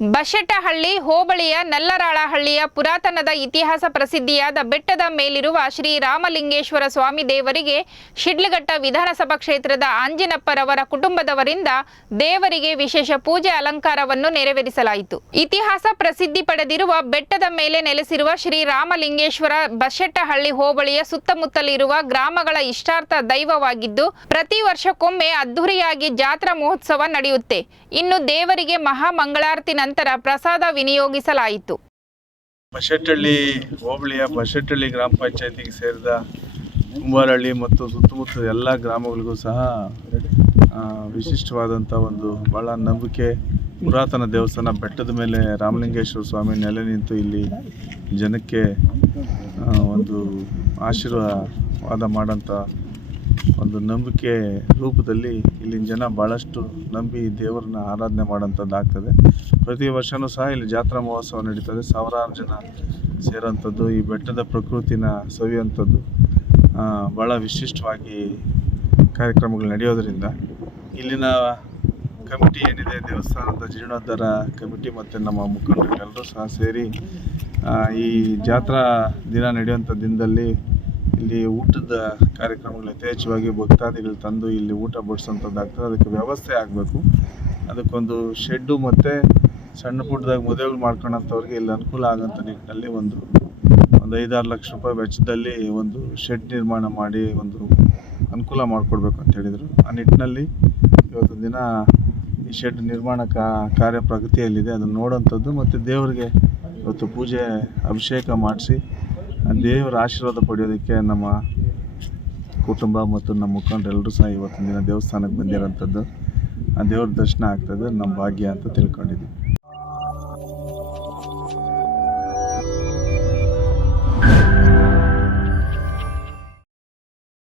ಬಶೆಟ್ಟಹಳ್ಳಿ ಹೋಬಳಿಯ ನಲ್ಲರಾಳಹಳ್ಳಿಯ ಪುರಾತನದ ಇತಿಹಾಸ ಪ್ರಸಿದ್ಧಿಯಾದ ಬೆಟ್ಟದ ಮೇಲಿರುವ ಶ್ರೀ ರಾಮಲಿಂಗೇಶ್ವರ ಸ್ವಾಮಿ ದೇವರಿಗೆ ಶಿಡ್ಲಘಟ್ಟ ವಿಧಾನಸಭಾ ಕ್ಷೇತ್ರದ ಆಂಜಿನಪ್ಪರವರ ಕುಟುಂಬದವರಿಂದ ದೇವರಿಗೆ ವಿಶೇಷ ಪೂಜೆ ಅಲಂಕಾರವನ್ನು ನೆರವೇರಿಸಲಾಯಿತು. ಇತಿಹಾಸ ಪ್ರಸಿದ್ಧಿ ಪಡೆದಿರುವ ಬೆಟ್ಟದ ಮೇಲೆ ನೆಲೆಸಿರುವ ಶ್ರೀ ರಾಮಲಿಂಗೇಶ್ವರ ಬಶೆಟ್ಟಹಳ್ಳಿ ಹೋಬಳಿಯ ಸುತ್ತಮುತ್ತಲಿರುವ ಗ್ರಾಮಗಳ ಇಷ್ಟಾರ್ಥ ದೈವವಾಗಿದ್ದು, ಪ್ರತಿ ವರ್ಷಕ್ಕೊಮ್ಮೆ ಅದ್ದೂರಿಯಾಗಿ ಜಾತ್ರಾ ಮಹೋತ್ಸವ ನಡೆಯುತ್ತೆ. ಇನ್ನು ದೇವರಿಗೆ ಮಹಾಮಂಗಳಾರತಿ ನಂತರ ಪ್ರಸಾದ ವಿನಿಯೋಗಿಸಲಾಯಿತು. ಬಶೆಟ್ಟಹಳ್ಳಿ ಹೋಬಳಿಯ ಬಶೆಟ್ಟಹಳ್ಳಿ ಗ್ರಾಮ ಪಂಚಾಯತಿಗೆ ಸೇರಿದ ಕುಂಬಾರಹಳ್ಳಿ ಮತ್ತು ಸುತ್ತಮುತ್ತ ಎಲ್ಲ ಗ್ರಾಮಗಳಿಗೂ ಸಹ ವಿಶಿಷ್ಟವಾದಂಥ ಒಂದು ಭಾಳ ನಂಬಿಕೆ ಪುರಾತನ ದೇವಸ್ಥಾನ. ಬೆಟ್ಟದ ಮೇಲೆ ರಾಮಲಿಂಗೇಶ್ವರ ಸ್ವಾಮಿ ನೆಲೆ ನಿಂತು ಇಲ್ಲಿ ಜನಕ್ಕೆ ಒಂದು ಆಶೀರ್ವಾದ ಮಾಡೋಂಥ ಒಂದು ನಂಬಿಕೆ ರೂಪದಲ್ಲಿ ಇಲ್ಲಿನ ಜನ ಭಾಳಷ್ಟು ನಂಬಿ ದೇವರನ್ನ ಆರಾಧನೆ ಮಾಡೋಂಥದ್ದಾಗ್ತದೆ. ಪ್ರತಿ ವರ್ಷವೂ ಸಹ ಇಲ್ಲಿ ಜಾತ್ರಾ ಮಹೋತ್ಸವ ನಡೀತದೆ. ಸಾವಿರಾರು ಜನ ಸೇರೋಂಥದ್ದು, ಈ ಬೆಟ್ಟದ ಪ್ರಕೃತಿನ ಸವಿಯುವಂಥದ್ದು ಭಾಳ ವಿಶಿಷ್ಟವಾಗಿ ಕಾರ್ಯಕ್ರಮಗಳು ನಡೆಯೋದರಿಂದ ಇಲ್ಲಿನ ಕಮಿಟಿ ಏನಿದೆ, ದೇವಸ್ಥಾನದ ಜೀರ್ಣೋದ್ಧಾರ ಕಮಿಟಿ ಮತ್ತು ನಮ್ಮ ಮುಖಂಡರೆಲ್ಲರೂ ಸಹ ಸೇರಿ ಈ ಜಾತ್ರಾ ದಿನ ನಡೆಯುವಂಥ ದಿನದಲ್ಲಿ ಇಲ್ಲಿ ಊಟದ ಕಾರ್ಯಕ್ರಮಗಳು ಯಥೇಚ್ಛವಾಗಿ ಭಕ್ತಾದಿಗಳು ತಂದು ಇಲ್ಲಿ ಊಟ ಬಡಿಸೋಂಥದ್ದಾಗ್ತದೆ. ಅದಕ್ಕೆ ವ್ಯವಸ್ಥೆ ಆಗಬೇಕು. ಅದಕ್ಕೊಂದು ಶೆಡ್ಡು ಮತ್ತು ಸಣ್ಣ ಪುಟ್ಟದಾಗಿ ಮದುವೆಗಳು ಮಾಡ್ಕೊಳ್ಳೋಂಥವ್ರಿಗೆ ಇಲ್ಲಿ ಅನುಕೂಲ ಆಗೋಂಥ ನಿಟ್ಟಿನಲ್ಲಿ ಒಂದು 5-6 ಲಕ್ಷ ರೂಪಾಯಿ ವೆಚ್ಚದಲ್ಲಿ ಒಂದು ಶೆಡ್ ನಿರ್ಮಾಣ ಮಾಡಿ ಒಂದು ಅನುಕೂಲ ಮಾಡಿಕೊಡ್ಬೇಕು ಅಂತ ಹೇಳಿದರು. ಆ ನಿಟ್ಟಿನಲ್ಲಿ ಇವತ್ತು ದಿನ ಈ ಶೆಡ್ ನಿರ್ಮಾಣ ಕಾರ್ಯ ಪ್ರಗತಿಯಲ್ಲಿದೆ. ಅದನ್ನು ನೋಡೋಂಥದ್ದು ಮತ್ತು ದೇವರಿಗೆ ಇವತ್ತು ಪೂಜೆ ಅಭಿಷೇಕ ಮಾಡಿಸಿ ದೇವರ ಆಶೀರ್ವಾದ ಪಡೆಯೋದಕ್ಕೆ ನಮ್ಮ ಕುಟುಂಬ ಮತ್ತು ನಮ್ಮ ಮುಖಂಡರೆಲ್ಲರೂ ಸಹ ಇವತ್ತಿನ ದಿನ ದೇವಸ್ಥಾನಕ್ಕೆ ಬಂದಿರೋಂಥದ್ದು. ಆ ದೇವ್ರ ದರ್ಶನ ಆಗ್ತದೆ, ನಮ್ಮ ಭಾಗ್ಯ ಅಂತ ತಿಳ್ಕೊಂಡಿದ್ದೀವಿ.